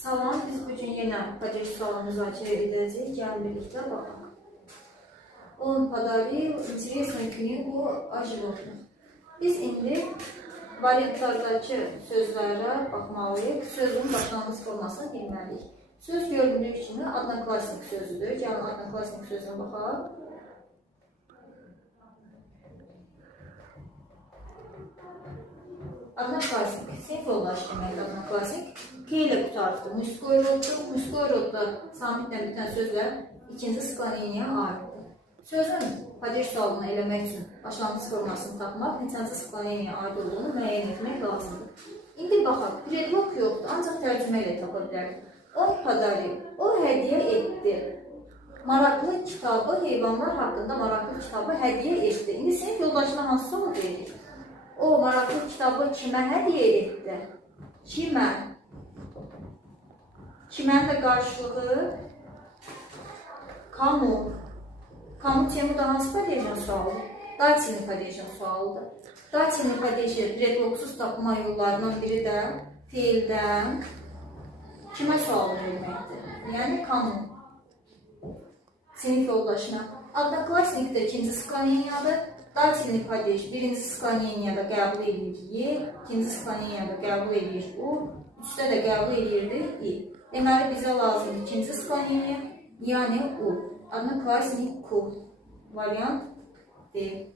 Salam, biz bugün yenə padej sualını müzakirə edəcəyik. Gəlin birlikdə baxaq. Он подарил интересную книгу о животных. Biz indi variantlardakı sözlərə baxmalıyıq. Sözün başlanğıc formasını bilməliyik. Söz gördüyü kimi adnoklasnik sözüdür. Gəlin adnoklasnik sözünə baxaq. Adnoklasnik, sinif yoldaşı deməkdir adnoklasnik. K ilə qutartıdır. Muskoy roddur. Muskoy rodda samitlə bitən sözlər ikinci skloniyaya aiddir. Sözün padej sualını eləmək üçün başlanğıc formasını tapmaq, neçənci skloniyaya aid olduğunu müəyyən etmək lazımdır. İndi baxaq, predlog yoxdur, ancaq tərcümə ilə tapa bilərik. On padaril, o hədiyyə etdi. Maraqlı kitabı, heyvanlar haqqında maraqlı kitabı hədiyyə etdi. İndi sinif yoldaşına hansı sual verir? O maraqlı kitabı kimə hədiyyə etdi? Kimə? Kimənin də qarşılığı kamu. Kamu temuda hansı padejin sualıdır? Datilin padejin sualıdır. Datilin padeji predlogsuz tapma yollarından biri də fiildən kimə sual verməkdir? Yəni kamu. Sinif yoldaşına. Adnoklasnik də ikinci skloniyyadır. Datilin padej birinci skloniyada qəbul edir Y, ikinci skloniyada qəbul edir U, üçdə də qəbul edirdi I. Deməli, bizə lazımdır ikinci skloniya, yəni U. Adnoklasnik Q. Variant D.